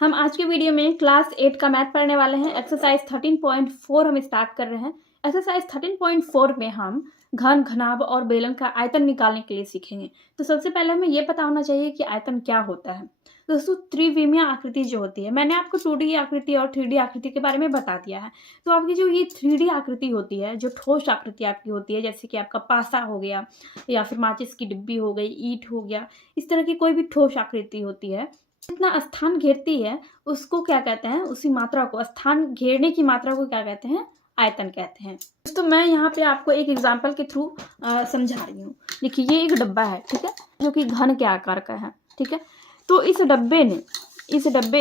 हम आज के वीडियो में क्लास 8 का मैथ पढ़ने वाले हैं। एक्सरसाइज 13.4 हम स्टार्ट कर रहे हैं। एक्सरसाइज 13.4 में हम घन, घनाभ और बेलन का आयतन निकालने के लिए सीखेंगे। तो सबसे पहले हमें ये पता होना चाहिए कि आयतन क्या होता है। दोस्तों, त्रिविमीय आकृति जो होती है, मैंने आपको 2D आकृति और 3D आकृति के बारे में बता दिया है। तो आपकी जो ये 3D आकृति होती है, जो ठोस आकृति आपकी होती है, जैसे कि आपका पासा हो गया या फिर माचिस की डिब्बी हो गई, ईंट हो गया, इस तरह की कोई भी ठोस आकृति होती है, जितना स्थान घेरती है उसको क्या कहते हैं, उसी मात्रा को, स्थान घेरने की मात्रा को क्या कहते हैं, आयतन कहते हैं। दोस्तों, मैं यहाँ पे आपको एक एग्जांपल के थ्रू समझा रही हूँ। देखिए, ये एक डब्बा है, ठीक है, जो कि घन के आकार का है, ठीक है। तो इस डब्बे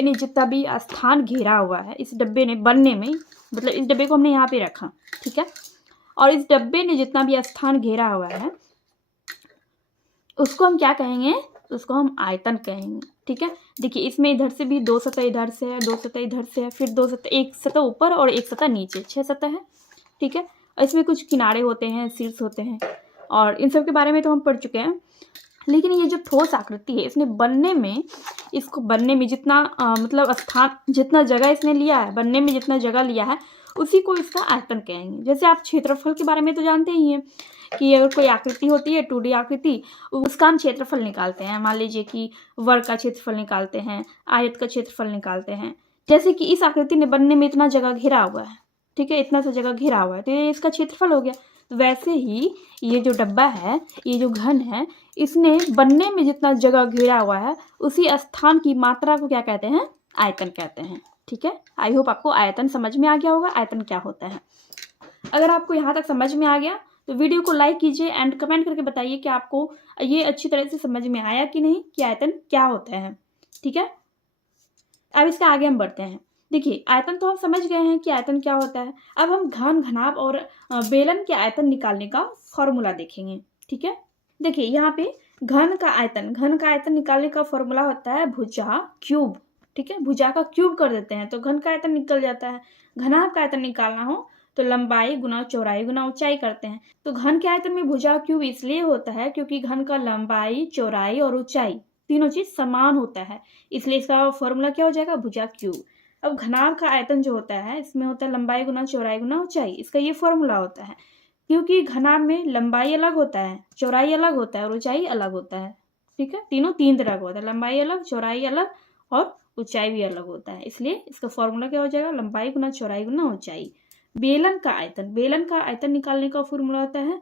ने जितना भी स्थान घेरा हुआ है, इस डब्बे ने बनने में, मतलब इस डब्बे को हमने यहाँ पे रखा, ठीक है, और इस डब्बे ने जितना भी स्थान घेरा हुआ है उसको हम क्या कहेंगे, उसको हम आयतन कहेंगे, ठीक है। देखिए, इसमें इधर से भी 2 सतह इधर से है, 2 सतह इधर से है, फिर 2 सतह, एक सतह ऊपर और एक सतह नीचे, 6 सतह है, ठीक है। और इसमें कुछ किनारे होते हैं, शीर्ष होते हैं, और इन सब के बारे में तो हम पढ़ चुके हैं। लेकिन ये जो ठोस आकृति है, इसको बनने में जितना मतलब स्थान, जितना जगह इसने लिया है, बनने में जितना जगह लिया है, उसी को इसका आयतन कहेंगे। जैसे आप क्षेत्रफल के बारे में तो जानते ही हैं कि अगर कोई आकृति होती है 2D आकृति, उसका हम क्षेत्रफल निकालते हैं। मान लीजिए कि वर्ग का क्षेत्रफल निकालते हैं, आयत का क्षेत्रफल निकालते हैं। जैसे कि इस आकृति ने बनने में इतना जगह घेरा हुआ है, ठीक है, इतना सा जगह घेरा हुआ है, तो ये इसका क्षेत्रफल हो गया। तो वैसे ही ये जो डब्बा है, ये जो घन है, इसने बनने में जितना जगह घेरा हुआ है, उसी स्थान की मात्रा को क्या कहते हैं, आयतन कहते हैं, ठीक है। आई होप आपको आयतन समझ में आ गया होगा, आयतन क्या होता है। अगर आपको यहाँ तक समझ में आ गया तो वीडियो को लाइक कीजिए एंड कमेंट करके बताइए कि आपको ये अच्छी तरह से समझ में आया कि नहीं, कि आयतन क्या होता है, ठीक है। अब इसके आगे हम बढ़ते हैं। देखिए, आयतन तो हम समझ गए हैं कि आयतन क्या होता है। अब हम घन, घनाभ और बेलन के आयतन निकालने का फॉर्मूला देखेंगे, ठीक है। देखिए, यहाँ पे घन का आयतन निकालने का फॉर्मूला होता है भुजा क्यूब, ठीक है। भुजा का क्यूब कर देते हैं तो घन का आयतन निकल जाता है। घनाभ का आयतन निकालना हो तो लंबाई गुना चौड़ाई गुना ऊंचाई करते हैं। तो घन के आयतन में भुजा क्यूब इसलिए होता है क्योंकि घन का लंबाई, चौड़ाई और ऊंचाई तीनों चीज समान होता है, इसलिए इसका फॉर्मूला क्या हो जाएगा, भुजा क्यूब। अब घनाभ का आयतन जो होता है, इसमें होता है लंबाई गुना चौड़ाई गुना ऊंचाई, इसका ये फॉर्मूला होता है। क्योंकि घनाभ में लंबाई अलग होता है, चौड़ाई अलग होता है और ऊंचाई अलग होता है, ठीक है। तीनों तीन तरह का होता है, लंबाई अलग, चौड़ाई अलग और ऊंचाई भी अलग होता है, इसलिए इसका फॉर्मूला क्या हो जाएगा, लंबाई गुना चौड़ाई गुना ऊंचाई। बेलन का आयतन निकालने का फॉर्मूला होता है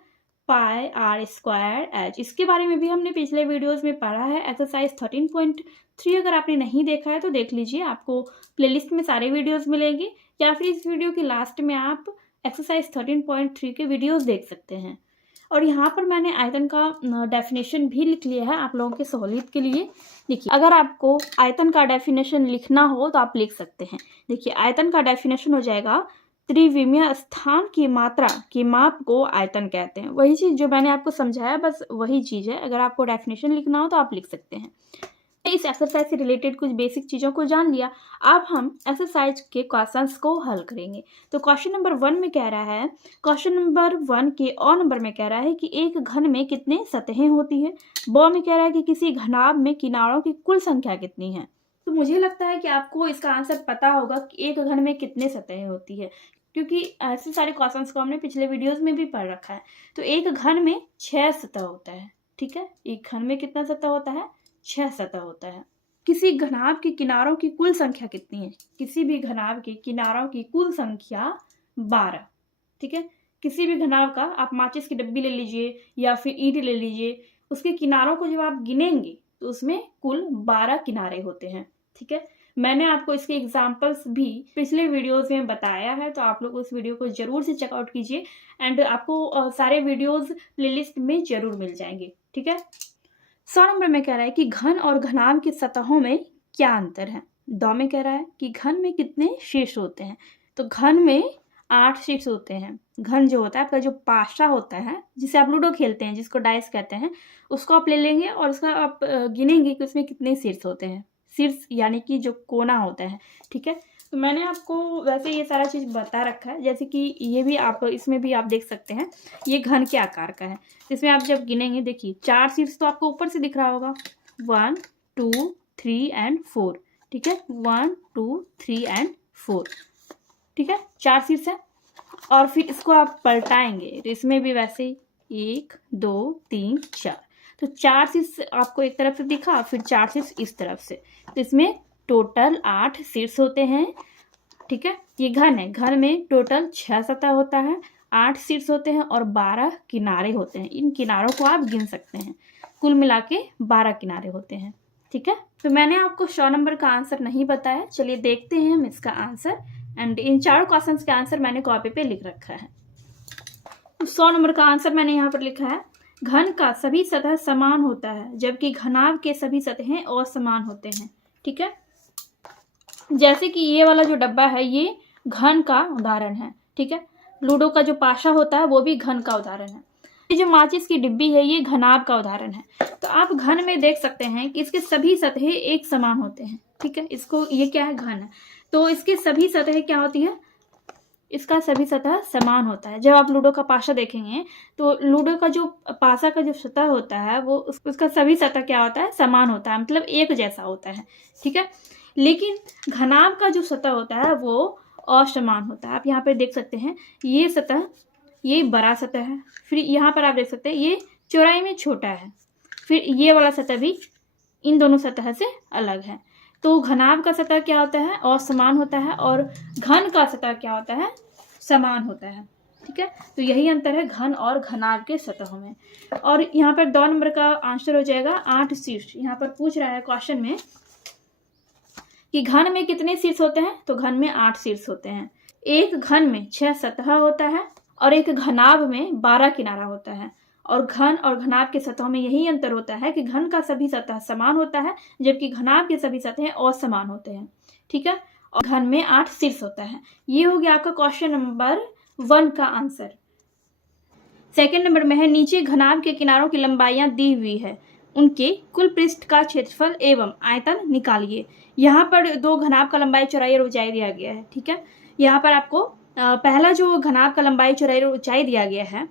पाई आर स्क्वायर एच। इसके बारे में भी हमने पिछले वीडियोस में पढ़ा है। एक्सरसाइज 13.3 अगर आपने नहीं देखा है तो देख लीजिए, आपको प्लेलिस्ट में सारे वीडियोस मिलेंगे, या फिर इस वीडियो के लास्ट में आप एक्सरसाइज 13.3 के वीडियोस देख सकते हैं। और यहाँ पर मैंने आयतन का डेफिनेशन भी लिख लिया है आप लोगों के सहूलियत के लिए। देखिए, अगर आपको आयतन का डेफिनेशन लिखना हो तो आप लिख सकते हैं। देखिए, आयतन का डेफिनेशन हो जाएगा त्रिविमीय स्थान की मात्रा की माप को आयतन कहते हैं। वही चीज जो मैंने आपको समझाया, बस वही चीज है। अगर आपको डेफिनेशन लिखना हो तो आप लिख सकते हैं। इस एक्सरसाइज से रिलेटेड कुछ बेसिक चीजों को जान लिया। अब हम एक्सरसाइज के क्वेश्चंस को हल करेंगे। तो क्वेश्चन नंबर 1 में कह रहा है, क्वेश्चन नंबर 1 के और नंबर में कह रहा है कि एक घन में कितने सतहें होती है। ब में कह रहा है कि किसी घनाभ में किनारों की कुल संख्या कितनी है। तो मुझे लगता है कि आपको इसका आंसर पता होगा कि एक घन में कितने सतहें होती है, क्योंकि ऐसे सारे क्वेश्चंस को हमने पिछले वीडियोस में भी पढ़ रखा है। तो एक घन में 6 सतह होता है, ठीक है। एक घन में कितना सतह होता है, 6 सतह होता है। किसी घनाभ के किनारों की कुल संख्या कितनी है, किसी भी घनाभ के किनारों की कुल संख्या 12, ठीक है। किसी भी घनाभ का आप माचिस की डब्बी ले लीजिए या फिर ईंट ले लीजिए, उसके किनारों को जब आप गिनेंगे तो उसमें कुल 12 किनारे होते हैं, ठीक है। मैंने आपको इसके एग्जाम्पल्स भी पिछले वीडियोस में बताया है, तो आप लोग उस वीडियो को जरूर से चेकआउट कीजिए एंड आपको सारे वीडियोस प्लेलिस्ट में जरूर मिल जाएंगे, ठीक है। 100 नंबर में कह रहा है कि घन और घनाभ की सतहों में क्या अंतर है। 2 में कह रहा है कि घन में कितने शीर्ष होते हैं। तो घन में 8 शीर्ष होते हैं। घन जो होता है, आपका जो पाशा होता है, जिसे आप लूडो खेलते हैं, जिसको डाइस कहते हैं, उसको आप ले लेंगे और उसका आप गिनेंगे कि उसमें कितने शीर्ष होते हैं। शीर्ष यानी कि जो कोना होता है, ठीक है। तो मैंने आपको वैसे ये सारा चीज बता रखा है, जैसे कि ये भी आप इसमें भी आप देख सकते हैं, ये घन के आकार का है। इसमें आप जब गिनेंगे, देखिए 4 शीर्ष तो आपको ऊपर से दिख रहा होगा, 1 2 3 एंड 4, ठीक है, 1 2 3 एंड 4, ठीक है, 4 शीर्ष है। और फिर इसको आप पलटाएंगे तो इसमें भी वैसे ही 1 2 3 4, तो 4 शीर्ष आपको एक तरफ से दिखा, फिर 4 शीर्ष इस तरफ से, तो इसमें टोटल 8 शीर्ष होते हैं, ठीक है। ये घन है, घन में टोटल 6 सतह होता है, 8 शीर्ष होते हैं और 12 किनारे होते हैं। इन किनारों को आप गिन सकते हैं, कुल मिला के 12 किनारे होते हैं, ठीक है। तो मैंने आपको 100 नंबर का आंसर नहीं बताया, चलिए देखते हैं हम इसका आंसर। एंड इन चारों क्वेश्चंस के आंसर मैंने कॉपी पे लिख रखा है। तो 100 नंबर का आंसर मैंने यहाँ पर लिखा है, घन का सभी सतह समान होता है जबकि घनाभ के सभी सतहें असमान होते हैं, ठीक है। जैसे कि ये वाला जो डब्बा है ये घन का उदाहरण है, ठीक है। लूडो का जो पाशा होता है वो भी घन का उदाहरण है। ये जो माचिस की डिब्बी है ये घनाभ का उदाहरण है। तो आप घन में देख सकते हैं कि इसके सभी सतहें एक समान होते हैं, ठीक है। इसको ये क्या है, घन है, तो इसके सभी सतहें क्या होती है, इसका सभी सतह समान होता है। जब आप लूडो का पाशा देखेंगे तो लूडो का जो पासा का जो सतह होता है वो उसका सभी सतह क्या होता है, समान होता है, मतलब एक जैसा होता है, ठीक है। लेकिन घनाभ का जो सतह होता है वो असमान होता है। आप यहाँ पे देख सकते हैं ये सतह, ये बड़ा सतह है, फिर यहाँ पर आप देख सकते हैं ये चौड़ाई में छोटा है, फिर ये वाला सतह भी इन दोनों सतह से अलग है। तो घनाभ का सतह क्या होता है, असमान होता है, और घन का सतह क्या होता है, समान होता है, ठीक है। तो यही अंतर है घन और घनाभ के सतहों में। और यहाँ पर 2 नंबर का आंसर हो जाएगा 8 शीर्ष। यहाँ पर पूछ रहा है क्वेश्चन में कि घन में कितने शीर्ष होते हैं, तो घन में 8 शीर्ष होते हैं। एक घन में 6 सतह होता है और एक घनाभ में 12 किनारा होता है। और घन और घनाभ के सतहों में यही अंतर होता है कि घन का सभी सतह समान होता है जबकि घनाभ के सभी सतहें असमान होते हैं, ठीक है। और घन में 8 शीर्ष होता है। ये हो गया आपका क्वेश्चन नंबर 1 का आंसर। सेकंड नंबर में है, नीचे घनाभ के किनारों की लंबाइयां दी हुई है, उनके कुल पृष्ठ का क्षेत्रफल एवं आयतन निकालिए। यहाँ पर 2 घनाभ का लंबाई चौड़ाई और ऊंचाई दिया गया है, ठीक है। यहाँ पर आपको पहला जो घनाभ का लंबाई चौड़ाई और ऊंचाई दिया गया है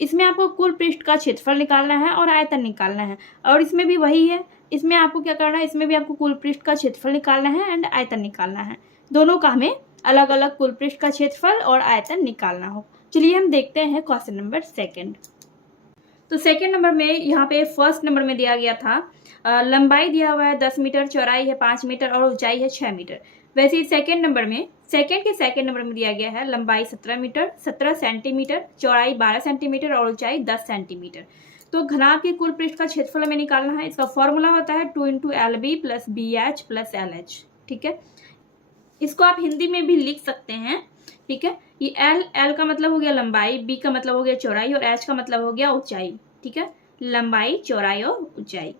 इसमें आपको कुल पृष्ठ का क्षेत्रफल निकालना है और आयतन निकालना है। और इसमें भी वही है, इसमें आपको क्या करना है, इसमें भी आपको कुल पृष्ठ का क्षेत्रफल निकालना है एंड आयतन निकालना है। दोनों का हमें अलग अलग कुल पृष्ठ का क्षेत्रफल और आयतन निकालना हो। चलिए हम देखते हैं क्वेश्चन नंबर 2। तो सेकंड नंबर में यहाँ पे फर्स्ट नंबर में दिया गया था लंबाई दिया हुआ है 10 मीटर, चौड़ाई है 5 मीटर और ऊंचाई है 6 मीटर। वैसे ही सेकंड नंबर में सेकंड नंबर में दिया गया है लंबाई 17 मीटर, 17 सेंटीमीटर, चौड़ाई 12 सेंटीमीटर और ऊंचाई 10 सेंटीमीटर। तो घनाभ के कुल पृष्ठ का क्षेत्रफल हमें निकालना है। इसका फॉर्मूला होता है 2 × LB + BH + LH, ठीक है। इसको आप हिंदी में भी लिख सकते हैं, ठीक है। ये L का मतलब हो गया लंबाई, B का मतलब हो गया चौड़ाई और H का मतलब हो गया ऊंचाई, ठीक है। लंबाई, चौड़ाई और ऊंचाई।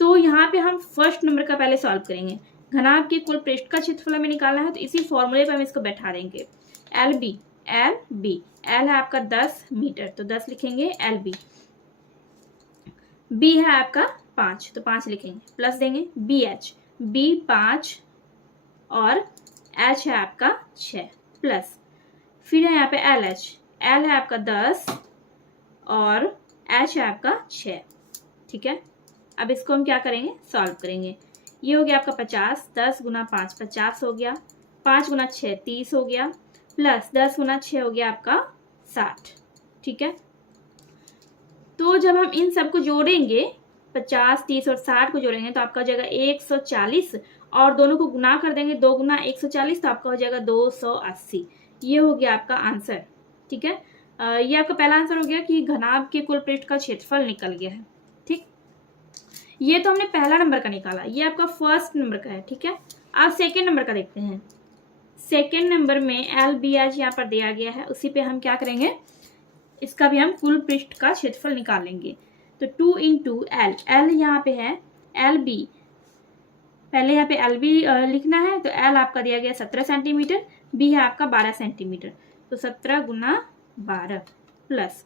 तो यहाँ पे हम फर्स्ट नंबर का पहले सॉल्व करेंगे। घनाभ के कुल पृष्ठ का क्षेत्रफल हमें निकालना है, तो इसी फॉर्मूले पे हम इसको बैठा देंगे। LB L है आपका 10 मीटर, तो 10 लिखेंगे LB। B है आपका 5, तो 5 लिखेंगे, प्लस देंगे BH, B 5 और H है आपका 6, प्लस फिर है यहाँ पे LH, L है आपका 10 और H है आपका 6, ठीक है। अब इसको हम क्या करेंगे, सॉल्व करेंगे। ये हो गया आपका 50, 10 × 5 50 हो गया, 5 × 6 30 हो गया, प्लस 10 × 6 हो गया आपका 60, ठीक है। तो जब हम इन सबको जोड़ेंगे 50, 30 और 60 को जोड़ेंगे तो आपका हो जाएगा 140 और दोनों को गुना कर देंगे 2 × 140 तो आपका हो जाएगा 280। ये हो गया आपका आंसर, ठीक है। ये आपका पहला आंसर हो गया कि घनाभ के कुल पृष्ठ का क्षेत्रफल निकल गया है, ठीक। ये तो हमने पहला नंबर का निकाला, ये आपका फर्स्ट नंबर का है, ठीक है। आप सेकेंड नंबर का देखते हैं। सेकेंड नंबर में LBH यहाँ पर दिया गया है, उसी पे हम क्या करेंगे, इसका भी हम कुल पृष्ठ का क्षेत्रफल निकालेंगे। तो 2 × L, L यहाँ पे है LB, पहले यहाँ पे LB लिखना है। तो L आपका दिया गया 17 सेंटीमीटर, B है आपका 12 सेंटीमीटर, तो 17 × 12 plus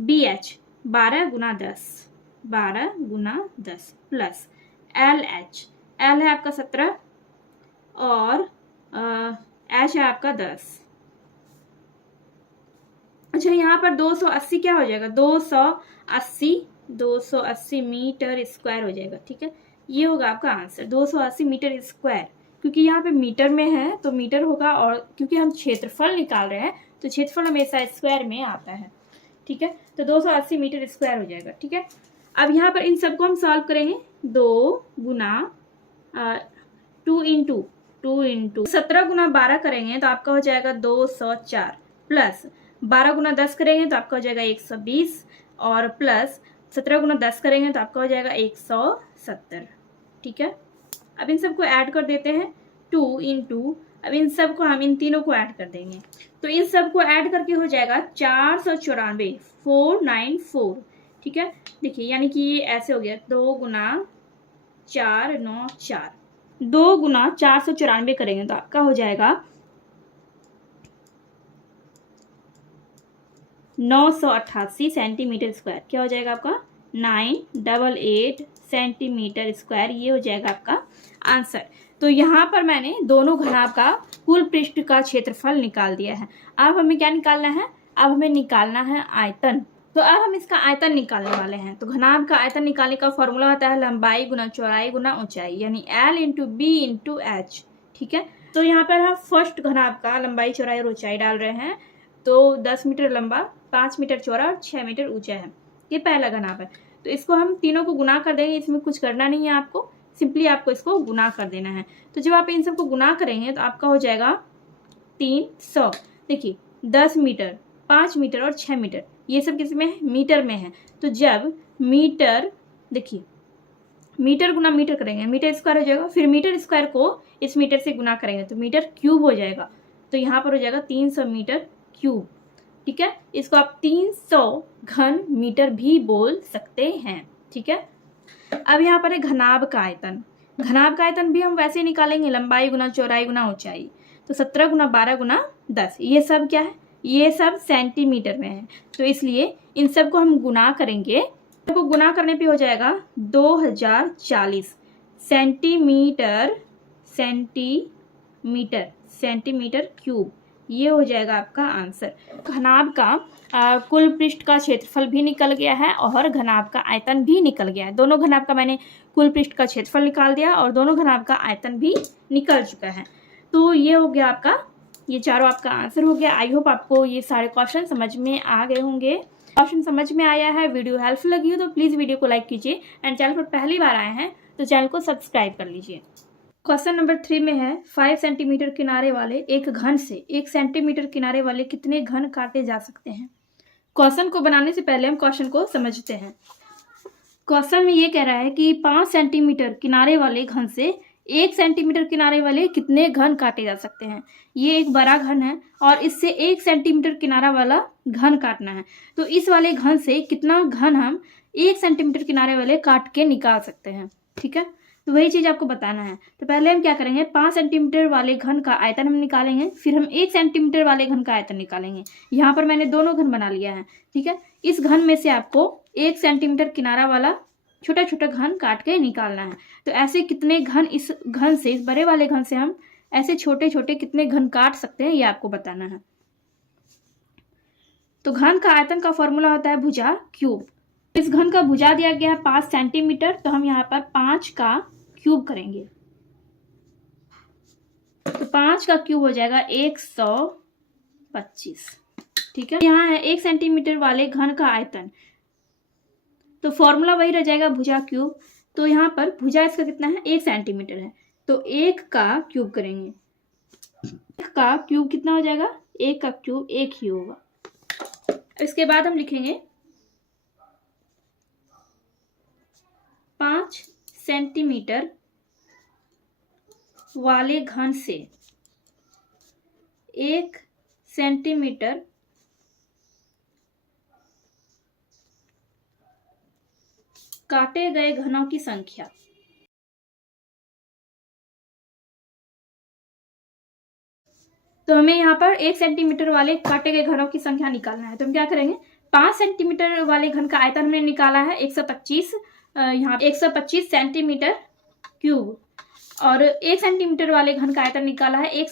BH 12 × 10, 12 × 10 plus LH, L है आपका 17 और H है आपका 10। अच्छा, यहाँ पर 280 क्या हो जाएगा, 280 मीटर स्क्वायर हो जाएगा, ठीक है। ये होगा आपका आंसर 280 मीटर स्क्वायर, क्योंकि यहाँ पे मीटर में है तो मीटर होगा, और क्योंकि हम क्षेत्रफल निकाल रहे हैं तो क्षेत्रफल हमेशा स्क्वायर में आता है। ठीक है, तो 280 मीटर स्क्वायर हो जाएगा। ठीक है, अब यहाँ पर इन सबको हम सॉल्व करेंगे। 2 गुना 2 इंटू 17 गुना 12 करेंगे तो आपका हो जाएगा 204, प्लस 12 गुना 10 करेंगे तो आपका हो जाएगा 120, और प्लस 17 गुना 10 करेंगे तो आपका हो जाएगा 170। ठीक है, अब इन सबको ऐड कर देते हैं। 2 इंटू, अब इन सबको हम इन तीनों को ऐड कर देंगे तो इन सबको ऐड करके हो जाएगा 494, 494। ठीक है, देखिए यानी कि ये ऐसे हो गया 2 गुना 4 9 4, 2 गुना 494 करेंगे तो आपका हो जाएगा 988 सेंटीमीटर स्क्वायर। क्या हो जाएगा आपका 988 सेंटीमीटर स्क्वायर, ये हो जाएगा आपका आंसर। तो यहाँ पर मैंने दोनों घनाभ का कुल पृष्ठ का क्षेत्रफल निकाल दिया है। अब हमें क्या निकालना है, अब हमें निकालना है आयतन। तो अब हम इसका आयतन निकालने वाले हैं। तो घनाभ का आयतन निकालने का फॉर्मूला होता है लंबाई गुना चौड़ाई गुना ऊंचाई, यानी L into B into H. ठीक है, तो यहाँ पर हम फर्स्ट घनाभ का लंबाई चौड़ाई और ऊंचाई डाल रहे हैं। तो 10 मीटर लंबा, 5 मीटर चौड़ा और 6 मीटर ऊंचा है, ये पहला घनाभ है। तो इसको हम तीनों को गुना कर देंगे, इसमें कुछ करना नहीं है आपको, सिंपली आपको इसको गुना कर देना है। तो जब आप इन सबको गुना करेंगे तो आपका हो जाएगा 300। देखिए 10 मीटर, 5 मीटर और 6 मीटर, ये सब किस में है, मीटर में है। तो जब मीटर, देखिए मीटर गुना मीटर करेंगे, मीटर स्क्वायर हो जाएगा, फिर मीटर स्क्वायर को इस मीटर से गुना करेंगे तो मीटर क्यूब हो जाएगा। तो यहाँ पर हो जाएगा 300 मीटर क्यूब। ठीक है, इसको आप 300 घन मीटर भी बोल सकते हैं। ठीक है, अब यहाँ पर है घनाभ का आयतन। घनाभ का आयतन भी हम वैसे ही निकालेंगे, लंबाई गुना चौड़ाई गुना ऊंचाई। तो 17 गुना 12 गुना 10, ये सब क्या है, ये सब सेंटीमीटर में है, तो इसलिए इन सब को हम गुना करेंगे। तो गुना करने पे हो जाएगा 2040 सेंटीमीटर, सेंटीमीटर क्यूब, ये हो जाएगा आपका आंसर। घनाभ का कुल पृष्ठ का क्षेत्रफल भी निकल गया है और घनाभ का आयतन भी निकल गया है। दोनों घनाभ का मैंने कुल पृष्ठ का क्षेत्रफल निकाल दिया और दोनों घनाभ का आयतन भी निकल चुका है। तो ये हो गया आपका, ये चारों आपका आंसर हो गया। आई होप आपको ये सारे क्वेश्चन समझ में आ गए होंगे। क्वेश्चन समझ में आया है, वीडियो हेल्पफुल लगी हो तो प्लीज़ वीडियो को लाइक कीजिए, एंड चैनल पर पहली बार आए हैं तो चैनल को सब्सक्राइब कर लीजिए। क्वेश्चन नंबर 3 में है 5 सेंटीमीटर किनारे वाले एक घन से 1 सेंटीमीटर किनारे वाले कितने घन काटे जा सकते हैं। क्वेश्चन को बनाने से पहले हम क्वेश्चन को समझते हैं। क्वेश्चन में ये कह रहा है कि 5 सेंटीमीटर किनारे वाले घन से 1 सेंटीमीटर किनारे वाले कितने घन काटे जा सकते हैं। ये एक बड़ा घन है और इससे 1 सेंटीमीटर किनारा वाला घन काटना है, तो इस वाले घन से कितना घन हम 1 सेंटीमीटर किनारे वाले काट के निकाल सकते हैं। ठीक है, तो वही चीज़ आपको बताना है। तो पहले हम क्या करेंगे, 5 सेंटीमीटर वाले घन का आयतन हम निकालेंगे, फिर हम 1 सेंटीमीटर वाले घन का आयतन निकालेंगे। यहाँ पर मैंने दोनों घन बना लिया है। ठीक है, इस घन में से आपको 1 सेंटीमीटर किनारा वाला छोटा छोटा घन काट के निकालना है। तो ऐसे कितने घन इस घन से, इस बड़े वाले घन से हम ऐसे छोटे छोटे कितने घन काट सकते हैं, ये आपको बताना है। तो घन का आयतन का फॉर्मूला होता है भुजा क्यूब। इस घन का भुजा दिया गया है 5 सेंटीमीटर, तो हम यहाँ पर 5 का क्यूब करेंगे। तो 5 का क्यूब हो जाएगा 125। ठीक है, यहाँ है 1 सेंटीमीटर वाले घन का आयतन, तो फॉर्मूला वही रह जाएगा भुजा क्यूब। तो यहाँ पर भुजा इसका कितना है, 1 सेंटीमीटर है, तो 1 का क्यूब करेंगे। 1 का क्यूब कितना हो जाएगा, 1 का क्यूब 1 ही होगा। इसके बाद हम लिखेंगे 5 सेंटीमीटर वाले घन से 1 सेंटीमीटर काटे गए घनों की संख्या। तो हमें यहाँ पर 1 सेंटीमीटर वाले काटे गए घनों की संख्या निकालना है। तो हम क्या करेंगे, 5 सेंटीमीटर वाले घन का आयतन हमने निकाला है 125, यहाँ 125 सेंटीमीटर क्यूब, और 1 सेंटीमीटर वाले घन का आयतन निकाला है 1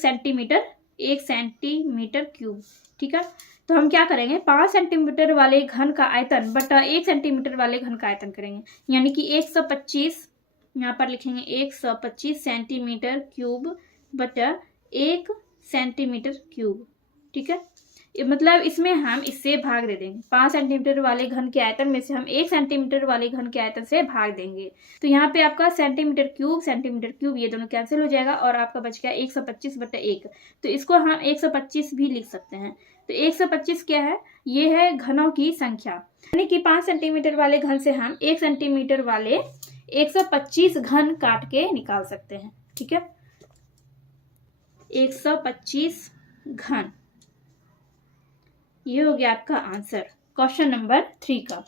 सेंटीमीटर क्यूब। ठीक है, तो हम क्या करेंगे, 5 सेंटीमीटर वाले घन का आयतन बटा 1 सेंटीमीटर वाले घन का आयतन करेंगे, यानी कि 125 यहाँ पर लिखेंगे 125 सेंटीमीटर क्यूब बटा 1 सेंटीमीटर क्यूब। ठीक है, मतलब इसमें हम इससे भाग दे देंगे, 5 सेंटीमीटर वाले घन के आयतन में से हम 1 सेंटीमीटर वाले घन के आयतन से भाग देंगे। तो यहाँ पे आपका सेंटीमीटर क्यूब ये दोनों कैंसिल हो जाएगा और आपका बच गया 125 बटा 1। तो इसको हम 125 भी लिख सकते हैं। तो 125 क्या है, ये है घनों की संख्या, यानी कि 5 सेंटीमीटर वाले घन से हम 1 सेंटीमीटर वाले 125 घन काट के निकाल सकते हैं। ठीक है, 125 घन, ये हो गया आपका आंसर क्वेश्चन नंबर 3 का।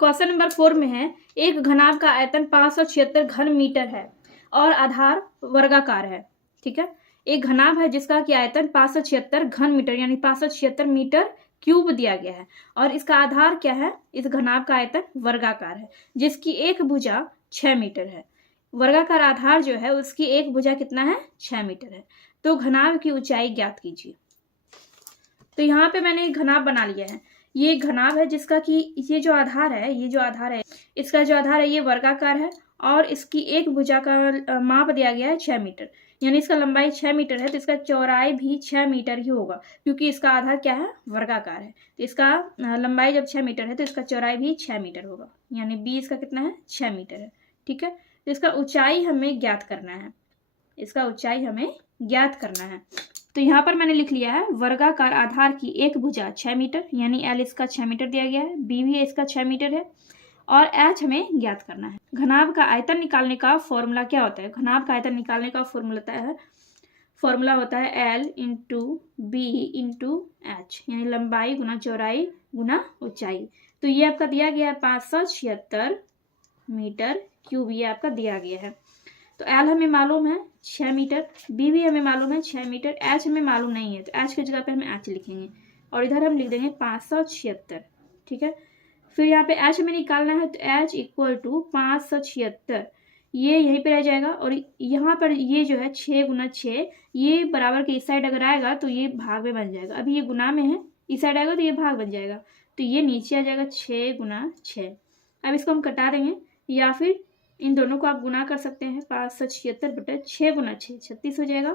क्वेश्चन नंबर 4 में है, एक घनाभ का आयतन 576 घन मीटर है और आधार वर्गाकार है। ठीक है, एक घनाभ है जिसका कि आयतन 576 घन मीटर यानी 576 मीटर क्यूब दिया गया है और इसका आधार क्या है, इस घनाभ का आयतन वर्गाकार है जिसकी एक भुजा 6 मीटर है। वर्गाकार आधार जो है उसकी एक भुजा कितना है, 6 मीटर है। तो घनाभ की ऊंचाई ज्ञात कीजिए। तो यहाँ पे मैंने एक घनाभ बना लिया है, ये घनाभ है जिसका कि ये जो आधार है, इसका जो आधार है ये वर्गाकार है और इसकी एक भुजा का माप दिया गया है 6 मीटर, यानी इसका लंबाई 6 मीटर है तो इसका चौड़ाई भी 6 मीटर ही होगा क्योंकि इसका आधार क्या है, वर्गाकार है। तो इसका लंबाई जब 6 मीटर है तो इसका चौड़ाई भी 6 मीटर होगा, यानी बी इसका कितना है, 6 मीटर है। ठीक है, तो इसका ऊंचाई हमें ज्ञात करना है, इसका ऊंचाई हमें ज्ञात करना है। तो यहाँ पर मैंने लिख लिया है वर्गाकार आधार की एक भुजा 6 मीटर, यानी एल इसका 6 मीटर दिया गया है, बी भी इसका 6 मीटर है और एच हमें ज्ञात करना है। घनाभ का आयतन निकालने का फॉर्मूला क्या होता है, घनाभ का आयतन निकालने का फॉर्मूला होता है L into B into H, यानी लंबाई गुना चौड़ाई गुना ऊंचाई। तो ये आपका दिया गया है 576 मीटर क्यूब, ये आपका दिया गया है। तो एल हमें मालूम है 6 मीटर, बी भी हमें मालूम है 6 मीटर, एच हमें मालूम नहीं है तो एच की जगह पे हम एच लिखेंगे और इधर हम लिख देंगे 576। ठीक है, फिर यहाँ पे एच हमें निकालना है तो एच इक्वल टू 576, ये यहीं पे रह जाएगा और यहाँ पर ये जो है 6 गुना 6, ये बराबर के इस साइड अगर आएगा तो ये भाग में बन जाएगा, अभी ये गुना में है, इस साइड आएगा तो ये भाग बन जाएगा, तो ये नीचे आ जाएगा 6 गुना 6। अब इसको हम कटा देंगे या फिर इन दोनों को आप गुना कर सकते हैं, 576 बटा 6 गुना 6 36 हो जाएगा।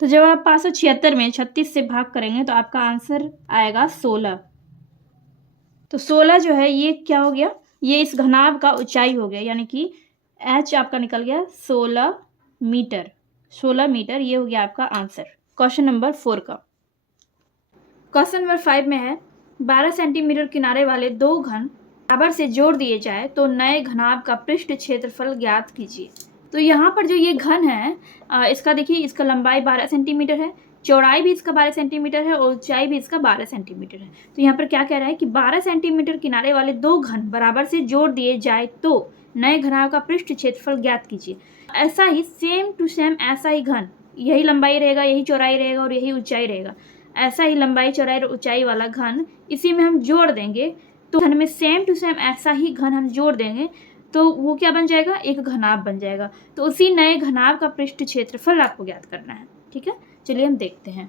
तो जब आप 576 में 36 से भाग करेंगे तो आपका आंसर आएगा 16। तो 16 जो है ये क्या हो गया, ये इस घनाभ का ऊंचाई हो गया, यानी कि एच आपका निकल गया 16 मीटर। 16 मीटर ये हो गया आपका आंसर क्वेश्चन नंबर 4 का। क्वेश्चन नंबर 5 में है, 12 सेंटीमीटर किनारे वाले दो घन बराबर से जोड़ दिए जाए तो नए घनाभ का पृष्ठ क्षेत्रफल ज्ञात कीजिए। तो यहाँ पर जो ये घन है इसका देखिए, इसका लंबाई 12 सेंटीमीटर है, चौड़ाई भी इसका 12 सेंटीमीटर है और ऊंचाई भी इसका 12 सेंटीमीटर है। तो यहाँ पर क्या कह रहा है कि 12 सेंटीमीटर किनारे वाले दो घन बराबर से जोड़ दिए जाए तो नए घनाभ का पृष्ठ क्षेत्रफल ज्ञात कीजिए। ऐसा ही सेम टू सेम ऐसा ही घन, यही लंबाई रहेगा, यही चौड़ाई रहेगा और यही ऊंचाई रहेगा, ऐसा ही लंबाई चौड़ाई और ऊंचाई वाला घन इसी में हम जोड़ देंगे तो घन में सेम टू सेम ऐसा ही घन हम जोड़ देंगे तो वो क्या बन जाएगा, एक घनाभ बन जाएगा। तो उसी नए घनाभ का पृष्ठ क्षेत्रफल आपको ज्ञात करना है। ठीक है, चलिए हम देखते हैं।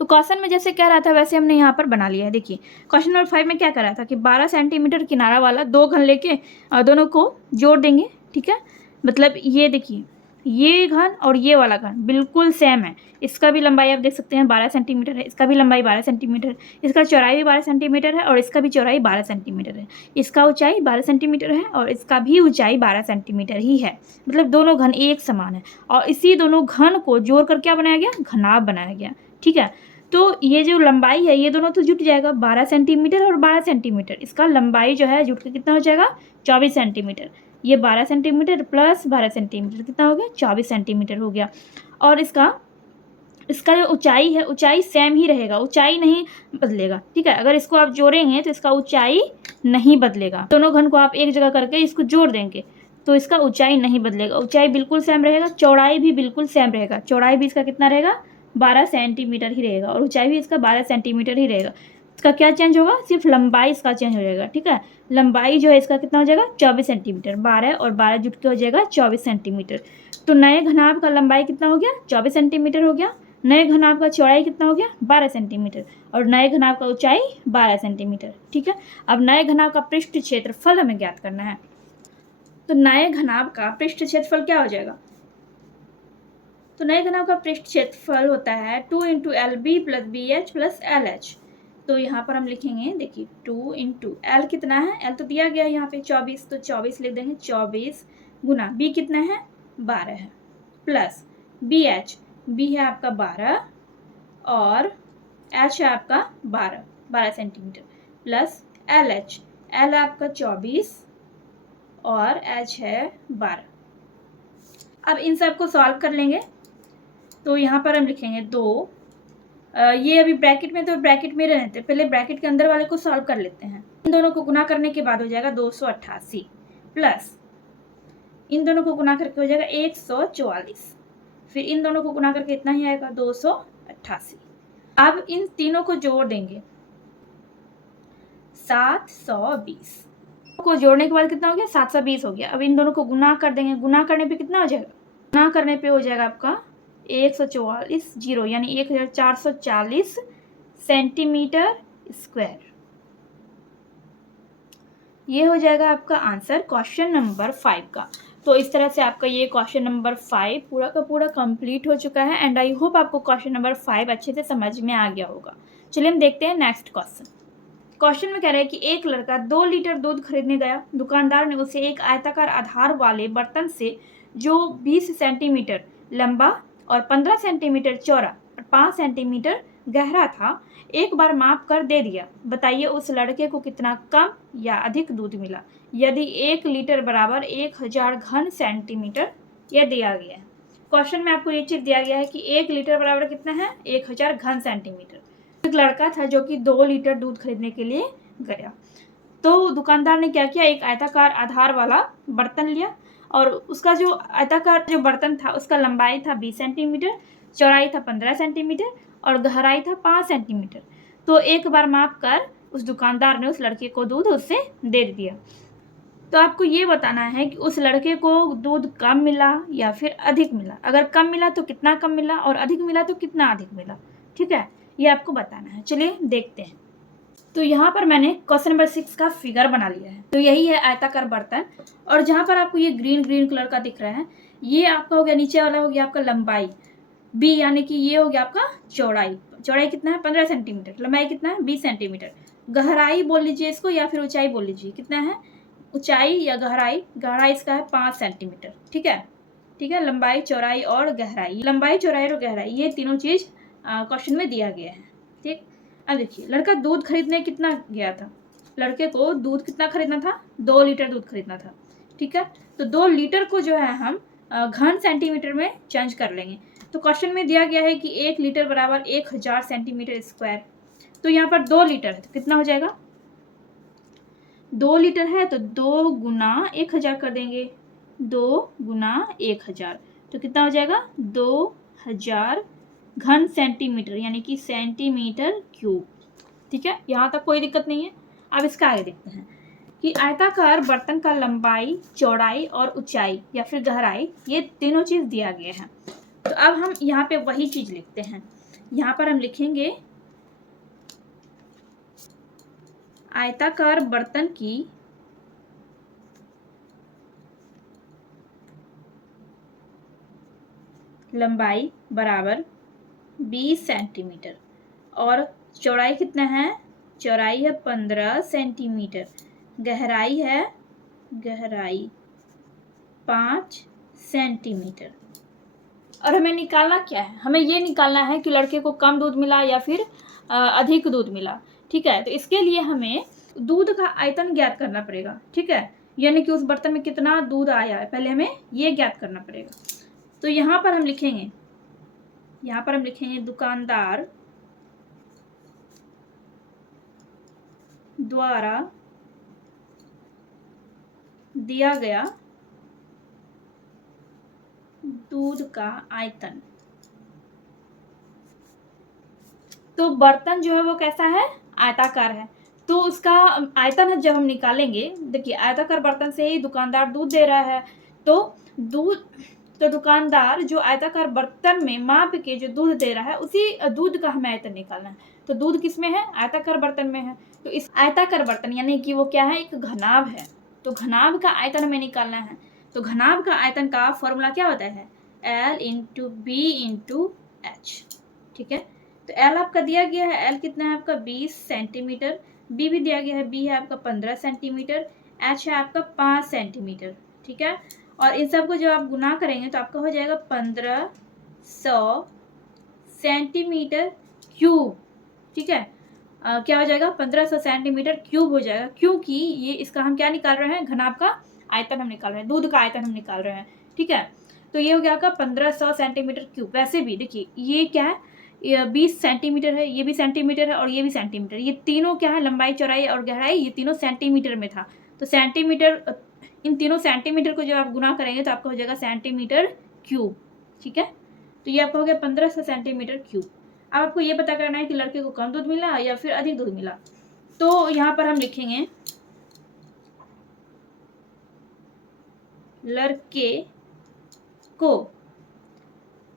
तो क्वेश्चन में जैसे कह रहा था वैसे हमने यहाँ पर बना लिया है। देखिए क्वेश्चन नंबर 5 में क्या कर रहा था कि 12 सेंटीमीटर किनारा वाला दो घन लेके दोनों को जोड़ देंगे। ठीक है, मतलब ये देखिए ये घन और ये वाला घन बिल्कुल सेम है, इसका भी लंबाई आप देख सकते हैं 12 सेंटीमीटर है, इसका भी लंबाई 12 सेंटीमीटर है, इसका चौड़ाई भी 12 सेंटीमीटर है और इसका भी चौड़ाई 12 सेंटीमीटर है, इसका ऊंचाई 12 सेंटीमीटर है और इसका भी ऊंचाई 12 सेंटीमीटर ही है। मतलब दोनों घन एक समान है और इसी दोनों घन को जोड़ कर क्या बनाया गया, घनाभ बनाया गया। ठीक है, तो ये जो लंबाई है ये दोनों तो जुट जाएगा 12 सेंटीमीटर और 12 सेंटीमीटर, इसका लंबाई जो है जुट के कितना हो जाएगा 24 सेंटीमीटर। ये 12 सेंटीमीटर प्लस 12 सेंटीमीटर कितना हो गया 24 सेंटीमीटर हो गया। और इसका जो ऊंचाई है ऊंचाई सेम ही रहेगा, ऊंचाई नहीं बदलेगा। ठीक है, अगर इसको आप जोड़ेंगे तो इसका ऊंचाई नहीं बदलेगा। दोनों घन को आप एक जगह करके इसको जोड़ देंगे तो इसका ऊंचाई नहीं बदलेगा, ऊंचाई बिल्कुल सेम रहेगा, चौड़ाई भी बिल्कुल सेम रहेगा। चौड़ाई भी इसका कितना रहेगा 12 सेंटीमीटर ही रहेगा और ऊंचाई भी इसका 12 सेंटीमीटर ही रहेगा। इसका क्या चेंज होगा, सिर्फ लंबाई इसका चेंज हो जाएगा। ठीक है, लंबाई जो है इसका कितना हो जाएगा 24 सेंटीमीटर, 12 और 12 जुट के हो जाएगा 24 सेंटीमीटर। तो नए घनाभ का लंबाई कितना हो गया 24 सेंटीमीटर हो गया, नए घनाभ का चौड़ाई कितना हो गया 12 सेंटीमीटर और नए घनाभ का ऊंचाई 12 सेंटीमीटर। ठीक है, अब नए घनाभ का पृष्ठ क्षेत्रफल हमें ज्ञात करना है। तो नए घनाभ का पृष्ठ क्षेत्रफल क्या हो जाएगा? तो नए घनाभ का पृष्ठ क्षेत्रफल होता है 2 into L B plus B H plus L H. तो यहाँ पर हम लिखेंगे, देखिए 2 इंटू एल कितना है, एल तो दिया गया है यहाँ पे 24, तो 24 लिख देंगे 24 गुना बी कितना है 12 है प्लस बी एच, बी है आपका 12 और एच है आपका 12 centimetre plus L H, L है आपका 24 और एच है 12। अब इन सब को सॉल्व कर लेंगे। तो यहाँ पर हम लिखेंगे 2, ये अभी ब्रैकेट में तो ब्रैकेट में रहते हैं, पहले ब्रैकेट के अंदर वाले को सॉल्व कर लेते हैं। इन दोनों को गुना करने के बाद हो जाएगा 288 प्लस इन दोनों को गुना करके हो जाएगा 144, फिर इन दोनों को गुना करके इतना ही आएगा 288। अब इन तीनों को जोड़ देंगे 720 को जोड़ने के बाद कितना हो गया 720 हो गया। अब इन दोनों को गुना कर देंगे, गुना करने पे कितना हो जाएगा, गुना करने पे हो जाएगा आपका 144 जीरो यानी 1440 सेंटीमीटर स्क्वायर। ये हो जाएगा आपका आंसर क्वेश्चन नंबर 5 का। तो इस तरह से आपका ये क्वेश्चन नंबर 5 पूरा का पूरा कंप्लीट हो चुका है एंड आई होप आपको क्वेश्चन नंबर 5 अच्छे से समझ में आ गया होगा। चलिए हम देखते हैं नेक्स्ट क्वेश्चन। क्वेश्चन में कह रहा है कि एक लड़का 2 लीटर दूध खरीदने गया। दुकानदार ने उसे एक आयताकार आधार वाले बर्तन से जो 20 सेंटीमीटर लंबा और 15 सेंटीमीटर चौड़ा और 5 सेंटीमीटर गहरा था, एक बार माप कर दे दिया। बताइए उस लड़के को कितना कम या अधिक दूध मिला यदि 1 लीटर बराबर 1000 घन सेंटीमीटर यह दिया गया है। क्वेश्चन में आपको ये चीज़ दिया गया है कि 1 लीटर बराबर कितना है 1000 घन सेंटीमीटर। एक लड़का था जो कि 2 लीटर दूध खरीदने के लिए गया। तो दुकानदार ने क्या किया, एक आयताकार आधार वाला बर्तन लिया और उसका जो आयताकार जो बर्तन था उसका लंबाई था 20 सेंटीमीटर, चौड़ाई था 15 सेंटीमीटर और गहराई था 5 सेंटीमीटर। तो एक बार माप कर उस दुकानदार ने उस लड़के को दूध उससे दे दिया। तो आपको ये बताना है कि उस लड़के को दूध कम मिला या फिर अधिक मिला। अगर कम मिला तो कितना कम मिला और अधिक मिला तो कितना अधिक मिला। ठीक है, ये आपको बताना है। चलिए देखते हैं। तो यहाँ पर मैंने क्वेश्चन नंबर 6 का फिगर बना लिया है। तो यही है आयताकार बर्तन और जहाँ पर आपको ये ग्रीन ग्रीन कलर का दिख रहा है ये आपका हो गया, नीचे वाला हो गया आपका लंबाई बी, यानी कि ये हो गया आपका चौड़ाई। चौड़ाई कितना है 15 सेंटीमीटर, लंबाई कितना है 20 सेंटीमीटर। गहराई बोल लीजिए इसको या फिर ऊंचाई बोल लीजिए, कितना है ऊंचाई या गहराई, गहराई इसका है 5 सेंटीमीटर। ठीक है, ठीक है, लंबाई चौड़ाई और गहराई, लंबाई चौड़ाई और गहराई ये तीनों चीज़ क्वेश्चन में दिया गया है। ठीक, अब देखिए लड़का दूध खरीदने कितना गया था, लड़के को दूध कितना खरीदना था 2 लीटर दूध खरीदना था। ठीक है, तो 2 लीटर को जो है हम घन सेंटीमीटर में चेंज कर लेंगे। तो क्वेश्चन में दिया गया है कि 1 लीटर बराबर 1000 सेंटीमीटर स्क्वायर। तो यहाँ पर 2 लीटर है तो कितना हो जाएगा, 2 लीटर है तो 2 गुना 1000 कर देंगे, 2 गुना 1000 तो कितना हो जाएगा 2000 घन सेंटीमीटर यानी कि सेंटीमीटर क्यूब। ठीक है, यहाँ तक कोई दिक्कत नहीं है। अब इसका आगे देखते हैं कि आयताकार बर्तन का लंबाई चौड़ाई और ऊंचाई या फिर गहराई ये तीनों चीज़ दिया गया है। तो अब हम यहाँ पे वही चीज़ लिखते हैं। यहाँ पर हम लिखेंगे आयताकार बर्तन की लंबाई बराबर 20 सेंटीमीटर और चौड़ाई कितना है, चौड़ाई है 15 सेंटीमीटर, गहराई है 5 सेंटीमीटर। और हमें निकालना क्या है, हमें ये निकालना है कि लड़के को कम दूध मिला या फिर अधिक दूध मिला। ठीक है, तो इसके लिए हमें दूध का आयतन ज्ञात करना पड़ेगा। ठीक है, यानी कि उस बर्तन में कितना दूध आया है पहले हमें ये ज्ञात करना पड़ेगा। तो यहाँ पर हम लिखेंगे, यहाँ पर हम लिखेंगे दुकानदार द्वारा दिया गया दूध का आयतन। तो बर्तन जो है वो कैसा है, आयताकार है, तो उसका आयतन जब हम निकालेंगे, देखिए आयताकार बर्तन से ही दुकानदार दूध दे रहा है तो दूध तो दुकानदार जो आयताकार बर्तन में माप के जो दूध दे रहा है उसी दूध का हमें आयतन निकालना है। तो दूध किस में है? आयताकार बर्तन में है। तो इस आयताकार बर्तन यानी कि वो क्या है? एक घनाभ है। तो घनाभ का आयतन हमें निकालना है। तो घनाभ का आयतन का फॉर्मूला क्या होता है? L into B into H. ठीक है, तो L आपका दिया गया है, L कितना है आपका 20 सेंटीमीटर, B भी दिया गया है, B है आपका 15 सेंटीमीटर, H है आपका 5 सेंटीमीटर। ठीक है, और इन सबको जब आप गुना करेंगे तो आपका हो जाएगा 1500 सेंटीमीटर क्यूब। ठीक है, क्या हो जाएगा? 1500 सेंटीमीटर क्यूब हो जाएगा, क्योंकि ये इसका हम क्या निकाल रहे हैं? घनाभ का आयतन हम निकाल रहे हैं, दूध का आयतन हम निकाल रहे हैं। ठीक है, तो ये हो गया आपका 1500 सेंटीमीटर क्यूब। वैसे भी देखिए ये क्या है? 20 सेंटीमीटर है, ये भी सेंटीमीटर है और ये भी सेंटीमीटर। ये तीनों क्या है? लंबाई, चौड़ाई और गहराई, ये तीनों सेंटीमीटर में था। तो सेंटीमीटर, इन तीनों सेंटीमीटर को जब आप गुना करेंगे तो आपका हो जाएगा सेंटीमीटर क्यूब। ठीक है, तो ये आपका हो गया 1500 सेंटीमीटर क्यूब। अब आपको ये पता करना है कि लड़के को कम दूध मिला या फिर अधिक दूध मिला। तो यहाँ पर हम लिखेंगे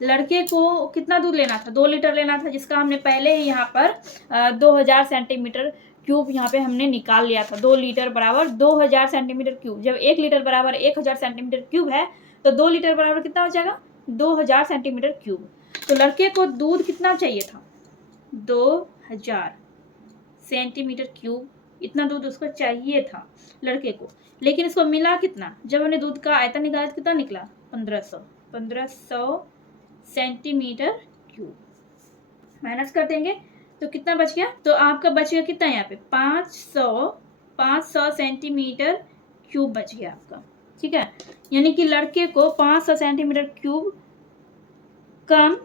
लड़के को कितना दूध लेना था? 2 लीटर लेना था, जिसका हमने पहले ही यहाँ पर 2000 सेंटीमीटर क्यूब यहाँ पे हमने निकाल लिया था। 2 लीटर बराबर 2000 सेंटीमीटर क्यूब। जब 1 लीटर बराबर 1000 सेंटीमीटर क्यूब है तो 2 लीटर बराबर कितना हो जाएगा? 2000 सेंटीमीटर क्यूब। तो लड़के को दूध कितना चाहिए था? 2000 सेंटीमीटर क्यूब, इतना दूध उसको चाहिए था लड़के को। लेकिन इसको मिला कितना? जब हमने दूध का आयतन निकाला तो कितना निकला? 1500 सेंटीमीटर क्यूब। माइनस कर देंगे तो कितना बच गया? तो आपका बच गया कितना यहाँ पे? 500 सेंटीमीटर क्यूब बच गया आपका। ठीक है, यानी कि लड़के को 500 सेंटीमीटर क्यूब कम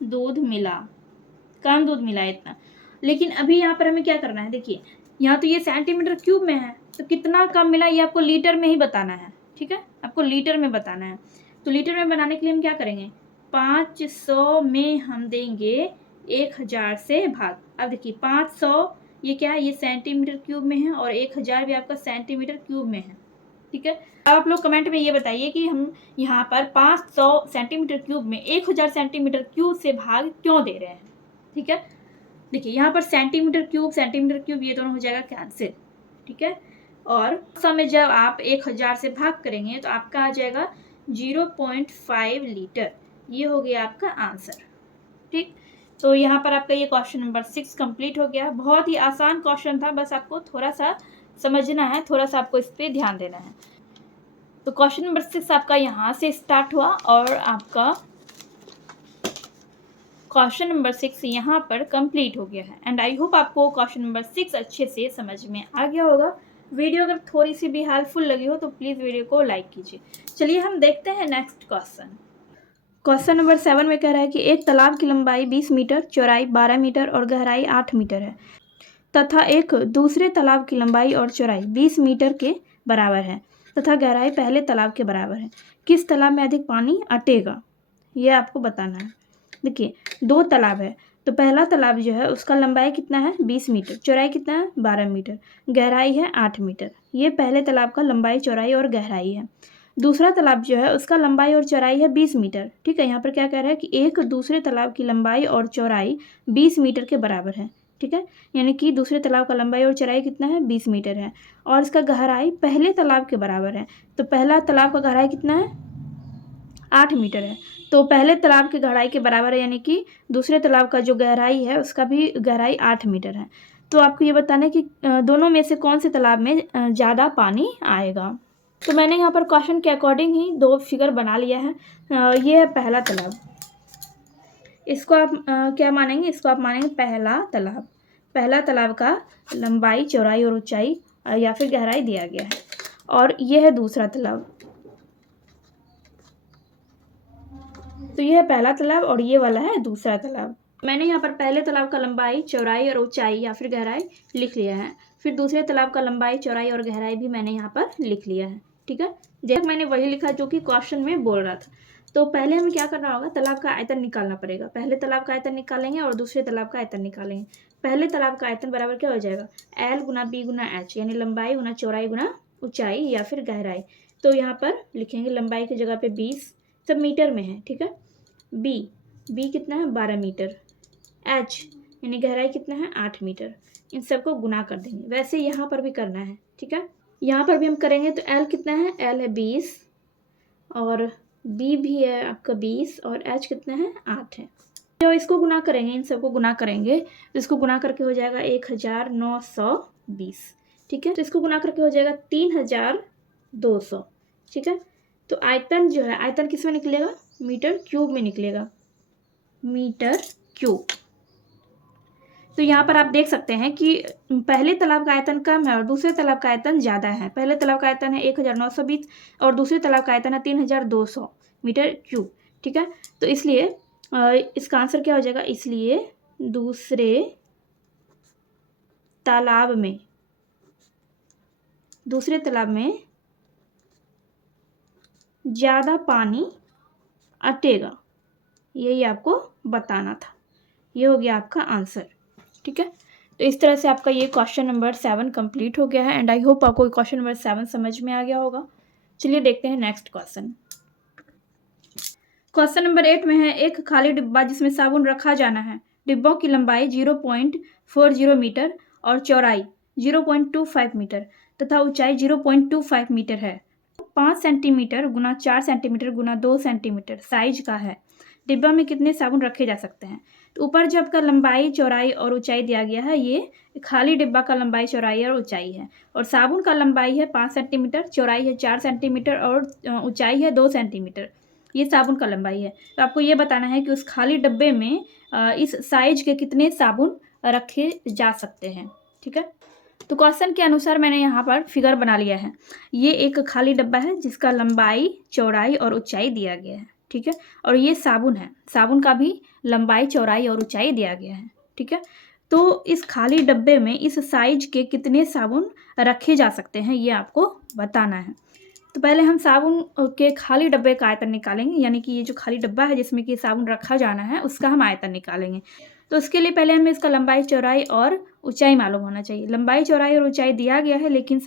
दूध मिला इतना। लेकिन अभी यहाँ पर हमें क्या करना है? देखिए यहाँ तो ये सेंटीमीटर क्यूब में है, तो कितना कम मिला ये आपको लीटर में ही बताना है। ठीक है, आपको लीटर में बताना है। तो लीटर में बनाने के लिए हम क्या करेंगे? 500 में हम देंगे 1000 से भाग। अब देखिए 500 ये क्या है? ये सेंटीमीटर क्यूब में है और 1000 भी आपका सेंटीमीटर क्यूब में है। ठीक है, अब आप लोग कमेंट में ये बताइए कि हम यहाँ पर 500 सेंटीमीटर क्यूब में 1000 सेंटीमीटर क्यूब से भाग क्यों दे रहे हैं। ठीक है, देखिए यहाँ पर सेंटीमीटर क्यूब ये दोनों हो जाएगा कैंसिल। ठीक है, और समय जब आप 1000 से भाग करेंगे तो आपका आ जाएगा 0.5 लीटर। ये हो गया आपका आंसर। ठीक, तो यहाँ पर आपका ये क्वेश्चन नंबर 6 कंप्लीट हो गया। बहुत ही आसान क्वेश्चन था, बस आपको थोड़ा सा समझना है, थोड़ा सा आपको इस पर ध्यान देना है। तो क्वेश्चन नंबर 6 आपका यहाँ से स्टार्ट हुआ और आपका क्वेश्चन नंबर 6 यहाँ पर कंप्लीट हो गया है। एंड आई होप आपको क्वेश्चन नंबर 6 अच्छे से समझ में आ गया होगा। वीडियो अगर थोड़ी सी भी हेल्पफुल लगी हो तो प्लीज़ वीडियो को लाइक कीजिए। चलिए हम देखते हैं नेक्स्ट क्वेश्चन। क्वेश्चन नंबर 7 में कह रहा है कि एक तालाब की लंबाई 20 मीटर, चौड़ाई 12 मीटर और गहराई 8 मीटर है तथा एक दूसरे तालाब की लंबाई और चौड़ाई 20 मीटर के बराबर है तथा गहराई पहले तालाब के बराबर है। किस तालाब में अधिक पानी अटेगा? ये आपको बताना है। देखिए 2 तालाब है, तो पहला तालाब जो है उसका लंबाई कितना है? 20 मीटर, चौड़ाई कितना है? 12 मीटर, गहराई है 8 मीटर। ये पहले तालाब का लंबाई, चौड़ाई और गहराई है। दूसरा तालाब जो है उसका लंबाई और चौड़ाई है 20 मीटर। ठीक है, यहाँ पर क्या कह रहा है कि एक दूसरे तालाब की लंबाई और चौड़ाई 20 मीटर के बराबर है। ठीक है, यानी कि दूसरे तालाब का लंबाई और चौड़ाई कितना है? 20 मीटर है और इसका गहराई पहले तालाब के बराबर है। तो पहला तालाब का गहराई कितना है? 8 मीटर है, तो पहले तालाब की गहराई के बराबर है, यानी कि दूसरे तालाब का जो गहराई है उसका भी गहराई 8 मीटर है। तो आपको ये बताना है कि दोनों में से कौन से तालाब में ज़्यादा पानी आएगा। तो मैंने यहाँ पर क्वेश्चन के अकॉर्डिंग ही 2 फिगर बना लिया है। ये है पहला तालाब, इसको आप क्या मानेंगे? इसको आप मानेंगे पहला तालाब। पहला तालाब का लंबाई, चौड़ाई और ऊंचाई या फिर गहराई दिया गया है। और यह है दूसरा तालाब, तो यह है पहला तालाब और ये वाला है दूसरा तालाब। मैंने यहाँ पर पहले तालाब का लंबाई, चौड़ाई और ऊंचाई या फिर गहराई लिख लिया है। फिर दूसरे तालाब का लंबाई, चौड़ाई और गहराई भी मैंने यहाँ पर लिख लिया है। ठीक है, जैसे मैंने वही लिखा जो कि क्वेश्चन में बोल रहा था। तो पहले हमें क्या करना होगा? तालाब का आयतन निकालना पड़ेगा। पहले तालाब का आयतन निकालेंगे और दूसरे तालाब का आयतन निकालेंगे। पहले तालाब का आयतन बराबर क्या हो जाएगा? L गुना B गुना H, यानी लंबाई गुना चौड़ाई गुना ऊंचाई या फिर गहराई। तो यहाँ पर लिखेंगे लंबाई की जगह पे 20, सब मीटर में है, ठीक है। बी कितना है 12 मीटर। एच यानी गहराई कितना है 8 मीटर। इन सबको गुना कर देंगे। वैसे यहाँ पर भी करना है, ठीक है। यहाँ पर भी हम करेंगे तो एल कितना है, एल है 20 और बी भी है आपका 20 और एच कितना है 8 है। तो इसको गुना करेंगे, इन सबको गुना करेंगे तो इसको गुना करके हो जाएगा 1920, ठीक है। तो इसको गुना करके हो जाएगा 3200, ठीक है। तो आयतन जो है, आयतन किस में निकलेगा, मीटर क्यूब में निकलेगा, मीटर क्यूब। तो यहाँ पर आप देख सकते हैं कि पहले तालाब का आयतन कम है और दूसरे तालाब का आयतन ज़्यादा है। पहले तालाब का आयतन है 1920 और दूसरे तालाब का आयतन है 3200 मीटर क्यूब, ठीक है। तो इसलिए इसका आंसर क्या हो जाएगा, इसलिए दूसरे तालाब में ज़्यादा पानी अटेगा, यही आपको बताना था। ये हो गया आपका आंसर, ठीक है। तो इस तरह से आपका ये क्वेश्चन नंबर 7 कंप्लीट हो गया है एंड आई होप आपको क्वेश्चन नंबर 7 समझ में आ गया होगा। चलिए देखते हैं नेक्स्ट क्वेश्चन। क्वेश्चन नंबर 8 में है, एक खाली डिब्बा जिसमें साबुन रखा जाना है। डिब्बों की लंबाई 0.40 मीटर और चौड़ाई 0.25 मीटर तथा ऊंचाई 0.25 मीटर है। 5 सेंटीमीटर गुना 4 सेंटीमीटर गुना 2 सेंटीमीटर साइज का है। डिब्बा में कितने साबुन रखे जा सकते हैं। तो ऊपर जो आपका लंबाई चौड़ाई और ऊंचाई दिया गया है, ये खाली डिब्बा का लंबाई चौड़ाई और ऊंचाई है और साबुन का लंबाई है 5 सेंटीमीटर, चौड़ाई है 4 सेंटीमीटर और ऊंचाई है 2 सेंटीमीटर। ये साबुन का लंबाई है। तो आपको ये बताना है कि उस खाली डब्बे में इस साइज के कितने साबुन रखे जा सकते हैं, ठीक है। तो क्वेश्चन के अनुसार मैंने यहाँ पर फिगर बना लिया है। ये एक खाली डब्बा है जिसका लंबाई चौड़ाई और ऊंचाई दिया गया है, ठीक है। और ये साबुन है, साबुन का भी लंबाई चौड़ाई और ऊंचाई दिया गया है, ठीक है। तो इस खाली डब्बे में इस साइज के कितने साबुन रखे जा सकते हैं, ये आपको बताना है। तो पहले हम साबुन के खाली डब्बे का आयतन निकालेंगे, यानी कि ये जो खाली डब्बा है जिसमें कि साबुन रखा जाना है उसका हम आयतन निकालेंगे। तो उसके लिए पहले हमें इसका लंबाई चौड़ाई और ऊंचाई मालूम होना चाहिए। लंबाई चौड़ाई और ऊंचाई दिया गया है, लेकिन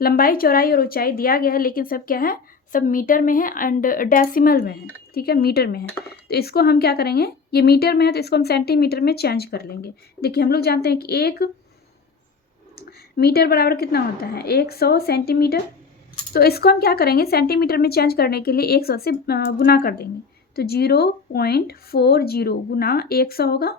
लंबाई चौड़ाई और ऊंचाई दिया गया है लेकिन सब क्या है, सब मीटर में है एंड डेसिमल में है, ठीक है, मीटर में है। तो इसको हम क्या करेंगे, ये मीटर में है तो इसको हम सेंटीमीटर में चेंज कर लेंगे। देखिए हम लोग जानते हैं कि 1 मीटर बराबर कितना होता है, 100 सेंटीमीटर। तो इसको हम क्या करेंगे, सेंटीमीटर में चेंज करने के लिए 100 से गुना कर देंगे। तो 0.40 गुना 100 होगा,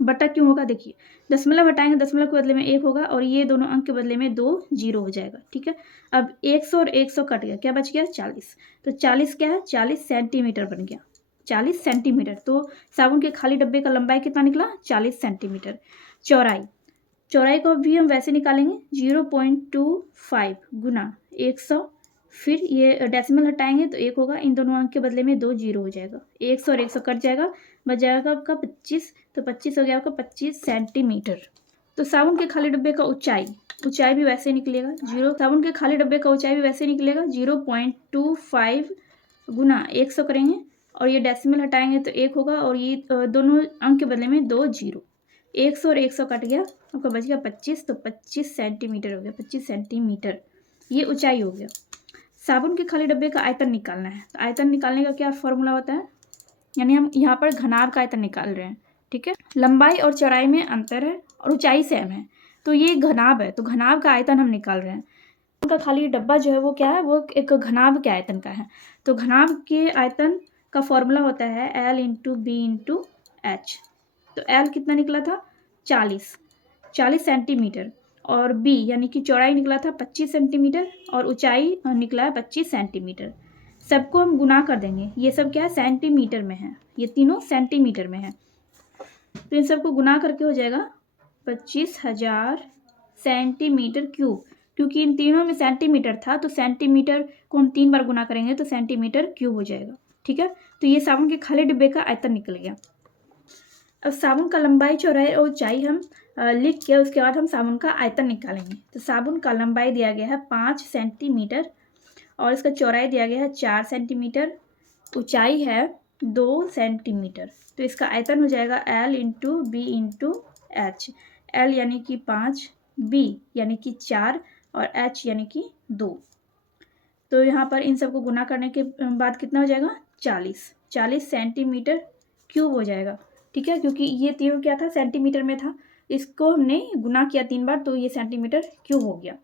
बटा क्यों होगा, देखिए दशमलव हटाएंगे, दशमलव के बदले में 1 होगा और ये दोनों अंक के बदले में 2 जीरो हो जाएगा, ठीक है। अब 100 और 100 कट गया, क्या बच गया 40। तो 40 क्या है, 40 सेंटीमीटर बन गया, 40 सेंटीमीटर। तो साबुन के खाली डब्बे का लंबाई कितना निकला, 40 सेंटीमीटर। चौड़ाई को भी हम वैसे निकालेंगे, 0.25 गुना 100, फिर ये डेसिमल हटाएंगे तो 1 होगा, इन दोनों अंक के बदले में 2 जीरो हो जाएगा, 100 और 100 कट जाएगा, बच जाएगा आपका 25। तो 25 हो गया आपका 25 सेंटीमीटर। तो साबुन के खाली डब्बे का ऊंचाई भी वैसे निकलेगा, साबुन के खाली डब्बे का ऊंचाई भी वैसे निकलेगा, 0.25 गुना 100 करेंगे और ये डेसिमल हटाएंगे तो 1 होगा और ये दोनों अंक के बदले में 2 जीरो, 100 और 100 कट गया, आपका बच गया 25। तो 25 सेंटीमीटर हो गया, 25 सेंटीमीटर ये ऊंचाई हो गया। साबुन के खाली डब्बे का आयतन निकालना है। तो आयतन निकालने का क्या फॉर्मूला होता है, यानी हम यहाँ पर घनाभ का आयतन निकाल रहे हैं, ठीक है। लंबाई और चौड़ाई में अंतर है और ऊंचाई सेम है, तो ये घनाभ है, तो घनाभ का आयतन हम निकाल रहे हैं। उनका खाली डब्बा जो है वो क्या है, वो एक घनाभ के आयतन का है। तो घनाभ के आयतन का फॉर्मूला होता है L into B into H. तो L कितना निकला था, 40 सेंटीमीटर और B यानी कि चौड़ाई निकला था 25 सेंटीमीटर और ऊंचाई निकला है 25 सेंटीमीटर। सबको हम गुना कर देंगे, ये सब क्या है सेंटीमीटर में है, ये तीनों सेंटीमीटर में है। तो इन सबको गुना करके हो जाएगा 25,000 सेंटीमीटर क्यूब, क्योंकि इन तीनों में सेंटीमीटर था तो सेंटीमीटर को हम 3 बार गुना करेंगे तो सेंटीमीटर क्यूब हो जाएगा, ठीक है। तो ये साबुन के खाली डिब्बे का आयतन निकल गया। अब साबुन का लंबाई चौड़ाई और ऊंचाई हम लिख के उसके बाद हम साबुन का आयतन निकालेंगे। तो साबुन का लंबाई दिया गया है 5 सेंटीमीटर और इसका चौड़ाई दिया गया है 4 सेंटीमीटर, ऊंचाई है 2 सेंटीमीटर। तो इसका आयतन हो जाएगा L into B into H. L यानी कि 5, B यानी कि 4 और h यानी कि 2। तो यहाँ पर इन सबको गुना करने के बाद कितना हो जाएगा, 40 सेंटीमीटर क्यूब हो जाएगा। ठीक है, क्योंकि ये तीनों क्या था, सेंटीमीटर में था, इसको हमने गुना किया 3 बार तो ये सेंटीमीटर क्यूब हो गया।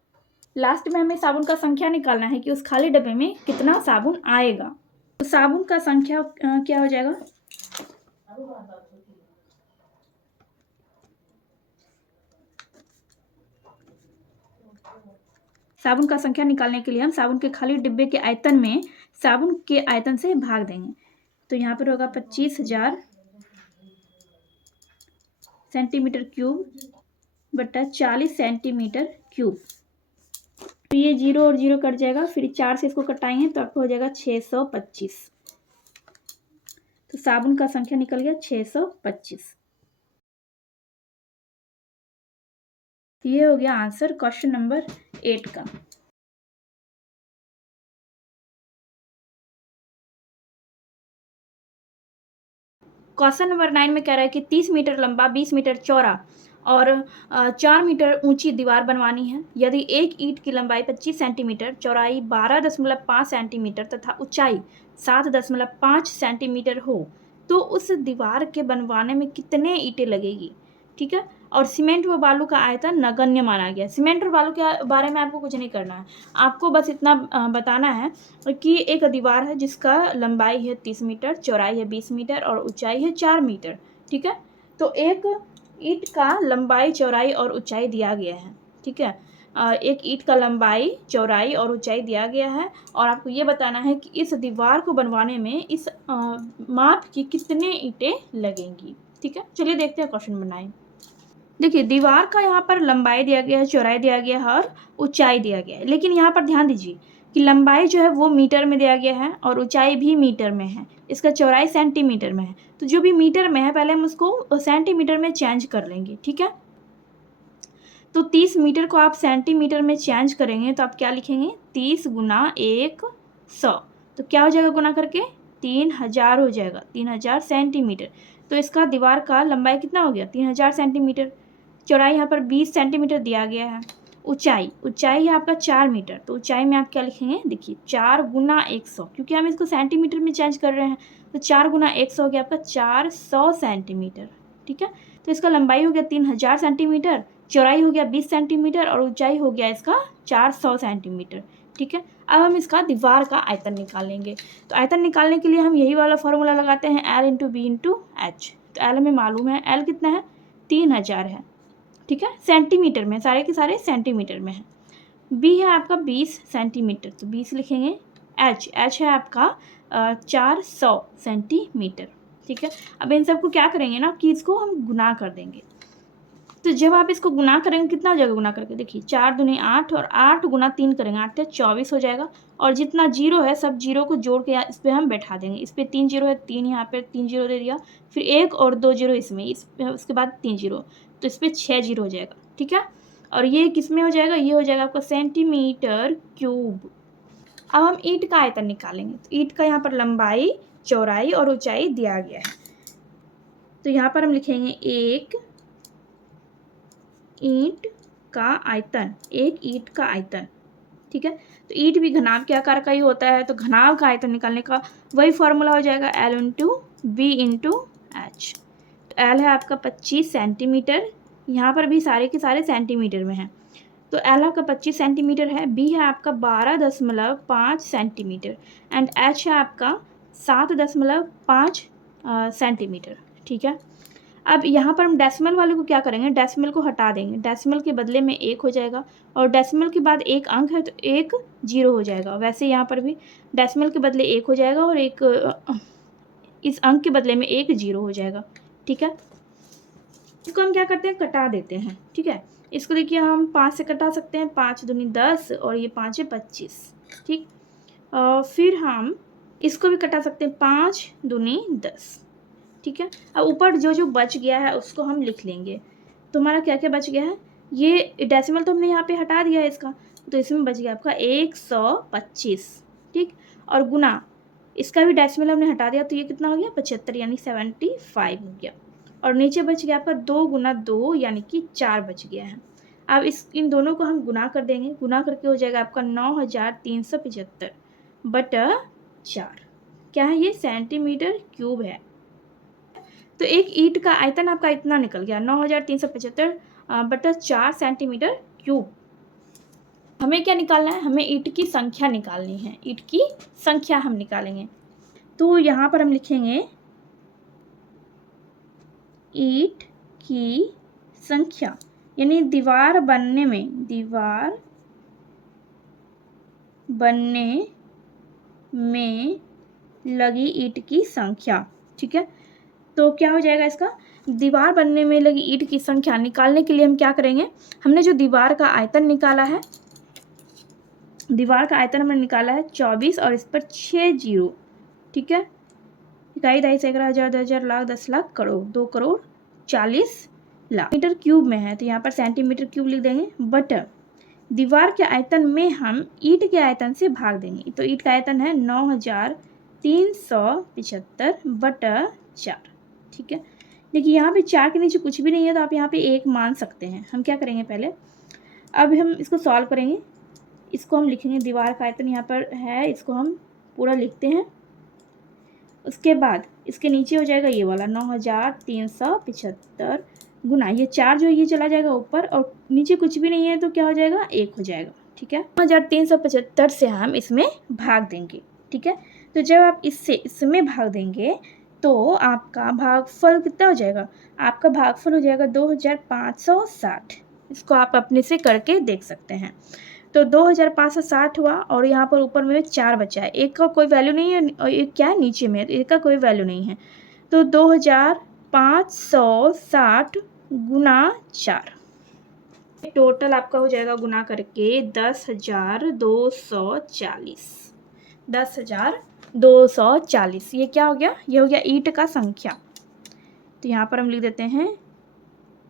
लास्ट में हमें साबुन का संख्या निकालना है कि उस खाली डब्बे में कितना साबुन आएगा। तो साबुन का संख्या क्या हो जाएगा, साबुन का संख्या निकालने के लिए हम साबुन के खाली डिब्बे के आयतन में साबुन के आयतन से भाग देंगे। तो यहाँ पर होगा 25,000 सेंटीमीटर क्यूब बटा 40 सेंटीमीटर क्यूब। तो ये 0 और 0 कट जाएगा, फिर 4 से इसको कटाएंगे तो आपको हो जाएगा 625। तो साबुन का संख्या निकल गया 625। ये हो गया आंसर क्वेश्चन नंबर 8 का। क्वेश्चन नंबर 9 में कह रहा है कि 30 मीटर लंबा, 20 मीटर चौड़ा और 4 मीटर ऊंची दीवार बनवानी है। यदि एक ईंट की लंबाई 25 सेंटीमीटर, चौड़ाई 12.5 सेंटीमीटर तथा ऊंचाई 7.5 सेंटीमीटर हो तो उस दीवार के बनवाने में कितने ईंटें लगेगी। ठीक है, और सीमेंट व बालू का आयतन नगण्य माना गया। सीमेंट और बालू के बारे में आपको कुछ नहीं करना है, आपको बस इतना बताना है कि एक दीवार है जिसका लंबाई है 30 मीटर, चौड़ाई है 20 मीटर और ऊंचाई है 4 मीटर। ठीक है, तो एक ईंट का लंबाई, चौड़ाई और ऊंचाई दिया गया है। ठीक है, एक ईंट का लंबाई, चौड़ाई और ऊंचाई दिया गया है और आपको ये बताना है कि इस दीवार को बनवाने में इस माप की कितने ईंटें लगेंगी। ठीक है, चलिए देखते हैं क्वेश्चन नंबर 9। देखिए, दीवार का यहाँ पर लंबाई दिया गया है, चौड़ाई दिया गया है और ऊंचाई दिया गया है, लेकिन यहाँ पर ध्यान दीजिए कि लंबाई जो है वो मीटर में दिया गया है और ऊंचाई भी मीटर में है, इसका चौड़ाई सेंटीमीटर में है। तो जो भी मीटर में है पहले हम उसको सेंटीमीटर में चेंज कर लेंगे। ठीक है, तो 30 मीटर को आप सेंटीमीटर में चेंज करेंगे तो आप क्या लिखेंगे, 30 गुना 100। तो क्या हो जाएगा गुना करके, 3000 हो जाएगा, 3000 सेंटीमीटर। तो इसका दीवार का लंबाई कितना हो गया, 3000 सेंटीमीटर। चौड़ाई यहाँ पर 20 सेंटीमीटर दिया गया है। ऊंचाई है आपका 4 मीटर, तो ऊंचाई में आप क्या लिखेंगे, देखिए 4 गुना 100, क्योंकि हम इसको सेंटीमीटर में चेंज कर रहे हैं, तो 4 गुना 100 हो गया आपका 400 सेंटीमीटर। ठीक है, तो इसका लंबाई हो गया 3000 सेंटीमीटर, चौड़ाई हो गया 20 सेंटीमीटर और ऊंचाई हो गया इसका 400 सेंटीमीटर। ठीक है, अब हम इसका दीवार का आयतन निकालेंगे। तो आयतन निकालने के लिए हम यही वाला फॉर्मूला लगाते हैं, L into B into H. तो L हमें मालूम है, L कितना है, 3000 है। ठीक है, सेंटीमीटर में, सारे के सारे सेंटीमीटर में है। बी है आपका 20 सेंटीमीटर, तो 20 लिखेंगे। एच है आपका 400 सेंटीमीटर। ठीक है, अब इन सबको क्या करेंगे ना कि इसको हम गुना कर देंगे। तो जब आप इसको गुना करेंगे, कितना हो जाएगा गुना करके, देखिए 4 दूनी 8 और 8 गुना 3 करेंगे, 8 से 24 हो जाएगा। और जितना जीरो है सब जीरो को जोड़ के इस पर हम बैठा देंगे। इस पर 3 जीरो है, 3 यहाँ पे 3 जीरो दे दिया, फिर 1 और 2 जीरो इसमें, उसके बाद 3 जीरो, तो इस पर 6 जीरो हो जाएगा। ठीक है, और ये किस में हो जाएगा, ये हो जाएगा आपका सेंटीमीटर क्यूब। अब हम ईंट का आयतन निकालेंगे। तो ईंट का यहाँ पर लंबाई, चौड़ाई और ऊंचाई दिया गया है, तो यहाँ पर हम लिखेंगे एक ईंट का आयतन, एक ईंट का आयतन। ठीक है, तो ईंट भी घनाभ के आकार का ही होता है, तो घनाभ का आयतन निकालने का वही फॉर्मूला हो जाएगा, L into B into H. तो L है आपका 25 सेंटीमीटर, यहाँ पर भी सारे के सारे सेंटीमीटर में है, तो L आपका 25 सेंटीमीटर है। B है आपका 12.5 सेंटीमीटर एंड H है आपका 7.5 सेंटीमीटर। ठीक है, अब यहाँ पर हम डेसिमल वाले को क्या करेंगे, डेसिमल को हटा देंगे, डेसिमल के बदले में 1 हो जाएगा और डेसिमल के बाद एक अंक है तो 1 0 हो जाएगा। वैसे यहाँ पर भी डेसिमल के बदले 1 हो जाएगा और एक इस अंक के बदले में 1 0 हो जाएगा। ठीक है, इसको हम क्या करते हैं, कटा देते हैं। ठीक है, इसको देखिए हम 5 से कटा सकते हैं, 5 दूनी 10 और ये 5 है 25। ठीक, फिर हम इसको भी कटा सकते हैं, 5 दूनी 10। ठीक है, अब ऊपर जो जो बच गया है उसको हम लिख लेंगे। तो हमारा क्या क्या बच गया है, ये डेसिमल तो हमने यहाँ पे हटा दिया है इसका, तो इसमें बच गया आपका 125। ठीक, और गुना इसका भी डेसिमल हमने हटा दिया, तो ये कितना हो गया 75 यानी 75 हो गया। और नीचे बच गया आपका 2 गुना 2 यानी कि 4 बच गया है। अब इन दोनों को हम गुना कर देंगे, गुना करके हो जाएगा आपका 9375 बटा 4। क्या है ये? सेंटीमीटर क्यूब है। तो एक ईंट का आयतन आपका इतना निकल गया, 9375 बटा 4 सेंटीमीटर क्यूब। हमें क्या निकालना है? हमें ईंट की संख्या निकालनी है, ईंट की संख्या हम निकालेंगे। तो यहाँ पर हम लिखेंगे ईंट की संख्या, यानी दीवार बनने में लगी ईंट की संख्या। ठीक है, तो क्या हो जाएगा इसका? दीवार बनने में लगी ईंट की संख्या निकालने के लिए हम क्या करेंगे? हमने जो दीवार का आयतन निकाला है, दीवार का आयतन हमने निकाला है 24 और इस पर 6 जीरो। ठीक है, इकाई, दहाई, सैकड़ा, हजार, 10,000, लाख, 10 लाख, करोड़, 2 करोड़ 40 लाख। मीटर क्यूब में है तो यहाँ पर सेंटीमीटर क्यूब लिख देंगे, बटा दीवार के आयतन में हम ईंट के आयतन से भाग देंगे। तो ईंट का आयतन है 9375 बटा 4। ठीक है, देखिए यहाँ पे 4 के नीचे कुछ भी नहीं है तो आप यहाँ पे 1 मान सकते हैं। हम क्या करेंगे? पहले अब हम इसको सॉल्व करेंगे। इसको हम लिखेंगे, दीवार का आयतन यहाँ पर है, इसको हम पूरा लिखते हैं। उसके बाद इसके नीचे हो जाएगा ये वाला 9375 गुना ये 4 जो ये चला जाएगा ऊपर, और नीचे कुछ भी नहीं है तो क्या हो जाएगा? 1 हो जाएगा। ठीक है, 9375 से हम इसमें भाग देंगे। ठीक है, तो जब आप इसमें भाग देंगे तो आपका भागफल कितना हो जाएगा? आपका भागफल हो जाएगा 2560। इसको आप अपने से करके देख सकते हैं। तो 2560 हुआ और यहाँ पर ऊपर में 4 बचा है, एक का कोई वैल्यू नहीं है और एक क्या है नीचे में, एक का कोई वैल्यू नहीं है। तो 2560 गुना 4, टोटल आपका हो जाएगा गुना करके 10,240। 10,240 ये क्या हो गया? ये हो गया ईंट का संख्या। तो यहाँ पर हम लिख देते हैं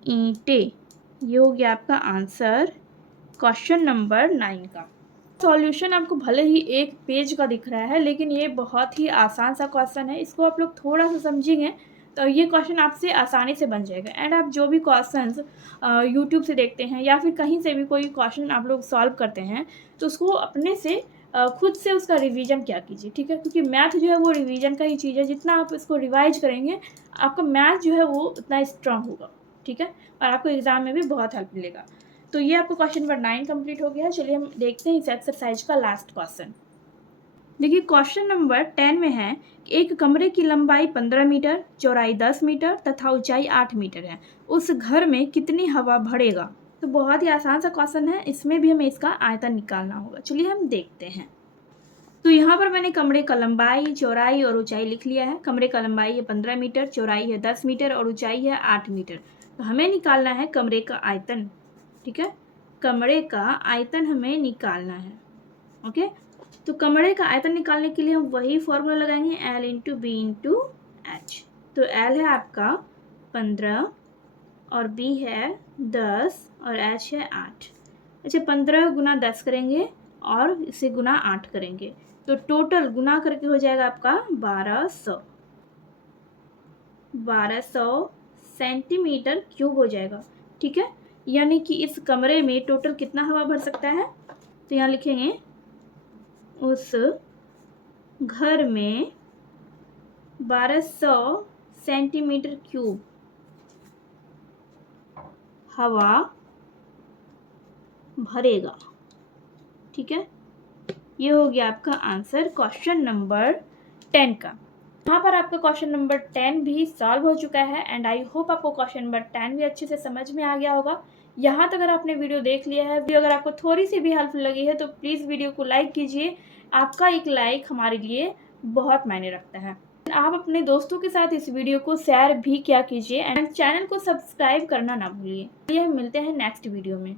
ईंटें। ये हो गया आपका आंसर क्वेश्चन नंबर 9 का। सॉल्यूशन आपको भले ही एक पेज का दिख रहा है, लेकिन ये बहुत ही आसान सा क्वेश्चन है। इसको आप लोग थोड़ा सा समझेंगे तो ये क्वेश्चन आपसे आसानी से बन जाएगा। एंड आप जो भी क्वेश्चंस यूट्यूब से देखते हैं या फिर कहीं से भी कोई क्वेश्चन आप लोग सॉल्व करते हैं तो उसको अपने से खुद से उसका रिवीजन क्या कीजिए। ठीक है, क्योंकि मैथ जो है वो रिवीजन का ही चीज़ है। जितना आप इसको रिवाइज करेंगे आपका मैथ जो है वो उतना स्ट्रांग होगा। ठीक है, और आपको एग्ज़ाम में भी बहुत हेल्प मिलेगा। तो ये आपको क्वेश्चन नंबर 9 कंप्लीट हो गया। चलिए हम देखते हैं इस एक्सरसाइज का लास्ट क्वेश्चन। देखिए क्वेश्चन नंबर 10 में है कि एक कमरे की लंबाई 15 मीटर, चौड़ाई 10 मीटर तथा ऊंचाई 8 मीटर है। उस घर में कितनी हवा भरेगा? तो बहुत ही आसान सा क्वेश्चन है, इसमें भी हमें इसका आयतन निकालना होगा। चलिए हम देखते हैं। तो यहाँ पर मैंने कमरे का लंबाई, चौड़ाई और ऊंचाई लिख लिया है। कमरे का लंबाई है 15 मीटर, चौड़ाई है 10 मीटर और ऊंचाई है 8 मीटर। तो हमें निकालना है कमरे का आयतन। ठीक है, कमरे का आयतन हमें निकालना है। ओके, तो कमरे का आयतन निकालने के लिए हम वही फॉर्मूला लगाएंगे, L into B into H. तो L है आपका 15 और B है 10 और H है 8। अच्छा, 15 गुना 10 करेंगे और इसे गुना 8 करेंगे तो टोटल गुना करके हो जाएगा आपका 1200 सेंटीमीटर क्यूब हो जाएगा। ठीक है, यानी कि इस कमरे में टोटल कितना हवा भर सकता है? तो यहाँ लिखेंगे उस घर में 1200 सेंटीमीटर क्यूब हवा भरेगा। ठीक है, ये हो गया आपका आंसर क्वेश्चन नंबर 10 का। यहाँ पर आपका क्वेश्चन नंबर 10 भी सॉल्व हो चुका है एंड आई होप आपको क्वेश्चन नंबर 10 भी अच्छे से समझ में आ गया होगा। यहाँ तक अगर आपने वीडियो देख लिया है, वीडियो अगर आपको थोड़ी सी भी हेल्पफुल लगी है तो प्लीज़ वीडियो को लाइक कीजिए। आपका एक लाइक हमारे लिए बहुत मायने रखता है। आप अपने दोस्तों के साथ इस वीडियो को शेयर भी किया कीजिए एंड चैनल को सब्सक्राइब करना ना भूलिए। मिलते हैं नेक्स्ट वीडियो में।